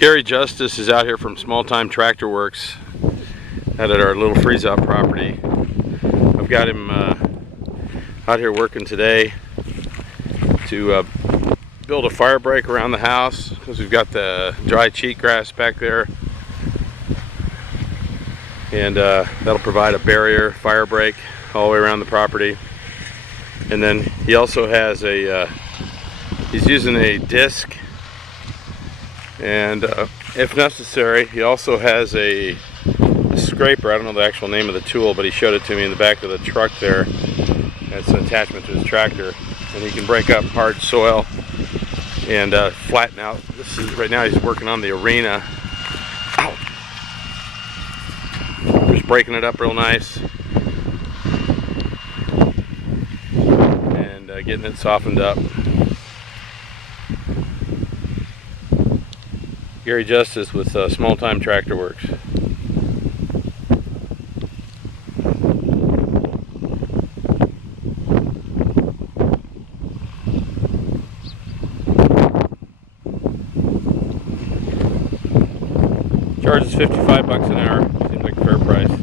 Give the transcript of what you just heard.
Gary Justice is out here from Small Time Tractor Works out at our little Freezeout property. I've got him out here working today to build a fire break around the house because we've got the dry cheatgrass back there, and that'll provide a barrier fire break all the way around the property. And then he also has a he's using a disc, and if necessary he also has a scraper. I don't know the actual name of the tool, but he showed it to me in the back of the truck there. That's an attachment to his tractor, and he can break up hard soil and flatten out. This is right now he's working on the arena. Ow! Just breaking it up real nice and getting it softened up. Gary Justice with Small Time Tractor Works. Charges $55 an hour. Seems like a fair price.